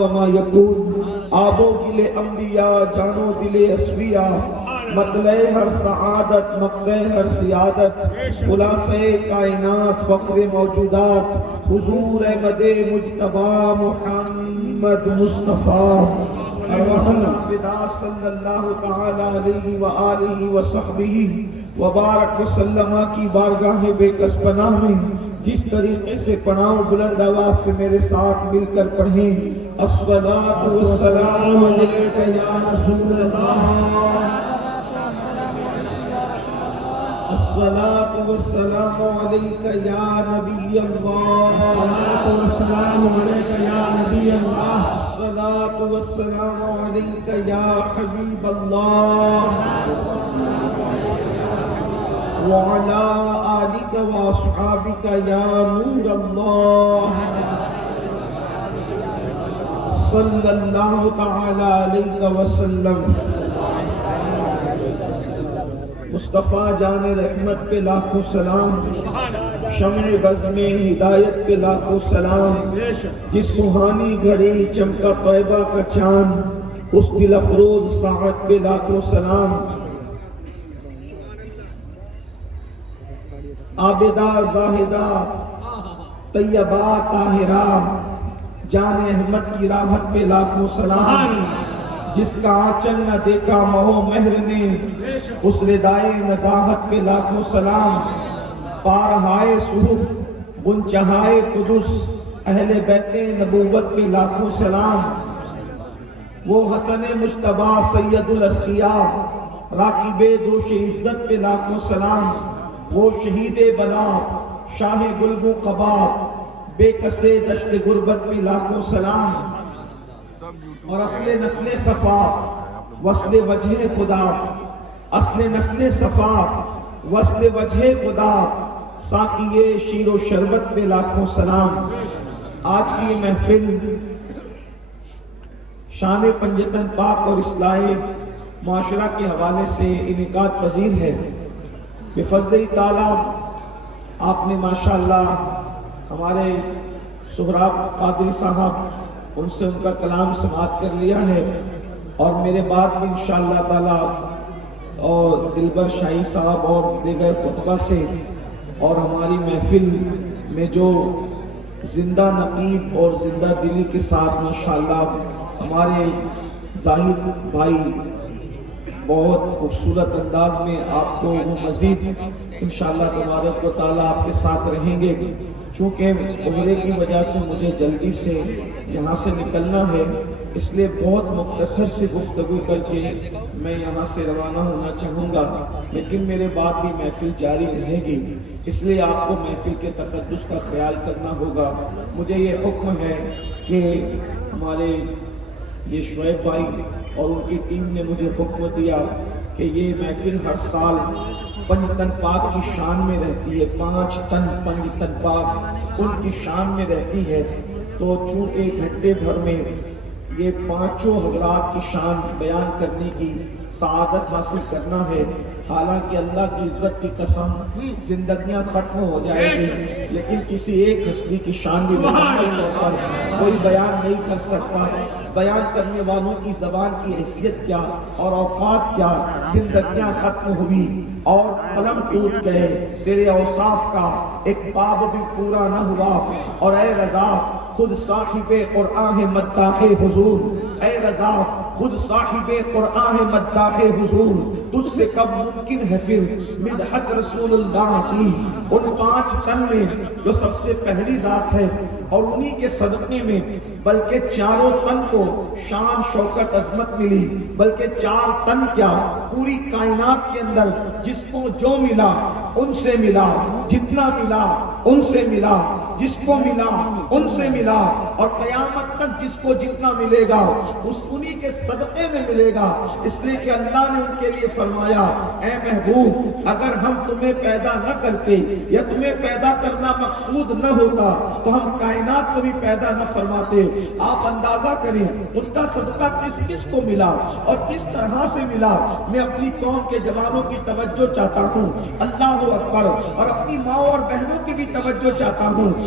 وما یکون آبوں گلے انبیاء جانو دلے اسفیاء مطلع ہر سعادت مقطع ہر سیادت خلاصہ کائنات فخر موجودات حضور احمد مجتبی محمد مصطفیٰ فدا صلی اللہ تعالی علیہ وآلہ وصحبہ وبارک وسلم کی بارگاہ بے کس پناہ میں جس طریقے سے پڑھاؤں بلند آواز سے میرے ساتھ مل کر پڑھیں الصلاۃ والسلام علیک یا رسول اللہ الصلاۃ والسلام علیک یا نبی اللہ الصلاۃ والسلام علیک یا نبی اللہ الصلاۃ والسلام علیک یا حبیب اللہ وعلى آلك وأصحابك يا نور الله صلى الله تعالى عليك وسلم مصطفیٰ جان رحمت پہ لاکھوں سلام، شمع بزم ہدایت پہ لاکھوں سلام، جس سہانی گھڑی چمکا طیبہ کا چاند اس دل افروز ساعت پہ لاکھوں سلام، عابدہ زاہدہ طیبہ طاہرہ جان احمد کی راحت پہ لاکھوں سلام، جس کا آنچل نہ دیکھا مہو مہر نے اس ردائے نزاہت پہ لاکھوں سلام، پارہائے صحف بنچہائے قدس اہل بیت نبوت پہ لاکھوں سلام، وہ حسن مجتبی سید الاسقیاء راکب دوش عزت پہ لاکھوں سلام، وہ شہید بلا شاہ گلبو قبا بے کسے دشت غربت پہ لاکھوں سلام، اور اصل نسل صفا وصل وجہ خدا، اصل نسل صفا وصل وجہ خدا ساقیے شیر و شربت پہ لاکھوں سلام۔ آج کی محفل شان پنجتن پاک اور اصلاح معاشرہ کے حوالے سے انعقاد پذیر ہے۔ بفضل تعالیٰ آپ نے ماشاءاللہ ہمارے سہراب قادری صاحب ان سے ان کا کلام سماعت کر لیا ہے، اور میرے بعد بھی انشاءاللہ تعالیٰ اور دلبر شاہی صاحب اور دیگر خطبہ سے اور ہماری محفل میں جو زندہ نقیب اور زندہ دلی کے ساتھ ماشاءاللہ ہمارے زاہد بھائی بہت خوبصورت انداز میں آپ کو وہ مزید انشاءاللہ تبارک و تعالیٰ آپ کے ساتھ رہیں گے۔ چونکہ عمرے کی وجہ سے مجھے جلدی سے یہاں سے نکلنا ہے، اس لیے بہت مختصر سے گفتگو کر کے میں یہاں سے روانہ ہونا چاہوں گا، لیکن میرے بعد بھی محفل جاری رہے گی، اس لیے آپ کو محفل کے تقدس کا خیال کرنا ہوگا۔ مجھے یہ حکم ہے کہ ہمارے یہ شعیب بھائی اور ان کی ٹیم نے مجھے حکم دیا کہ یہ محفل ہر سال پنج تن پاک کی شان میں رہتی ہے، 5 تن پنج تن پاک ان کی شان میں رہتی ہے، تو چونکہ گھنٹے بھر میں یہ 5 حضرات کی شان بیان کرنے کی سعادت حاصل کرنا ہے۔ حالانکہ اللہ کی عزت کی قسم زندگیاں ختم ہو جائے گی، لیکن کسی ایک ہستی کی شان بھی مکمل طور پر کوئی بیان نہیں کر سکتا۔ بیان کرنے والوں کی زبان کی حیثیت کیا اور اوقات کیا، زندگیاں ختم ہوئی اور قلم ٹوٹ گئے، تیرے اوصاف کا ایک باب بھی پورا نہ ہوا، اور اے رضا خود صاحب قرآن مداح حضور، اے رضا خود صاحب قرآن مداح حضور، تجھ سے کب ممکن ہے پھر مدحت رسول اللہ کی۔ ان 5 تن میں جو سب سے پہلی ذات ہے اور انہی کے صدقے میں بلکہ 4 تن کو شان شوکت عظمت ملی، بلکہ 4 تن کیا پوری کائنات کے اندر جس کو جو ملا ان سے ملا، جتنا ملا ان سے ملا، جس کو ملا ان سے ملا، اور قیامت تک جس کو جتنا ملے گا اس انہی کے صدقے میں ملے گا۔ اس لیے کہ اللہ نے ان کے لیے فرمایا اے محبوب اگر ہم تمہیں پیدا نہ کرتے یا تمہیں پیدا کرنا مقصود نہ ہوتا تو ہم کائنات کو بھی پیدا نہ فرماتے۔ آپ اندازہ کریں ان کا صدقہ کس کس کو ملا اور کس طرح سے ملا۔ میں اپنی قوم کے جوانوں کی توجہ چاہتا ہوں، اللہ اکبر، اور اپنی ماں اور بہنوں کی بھی توجہ چاہتا ہوں۔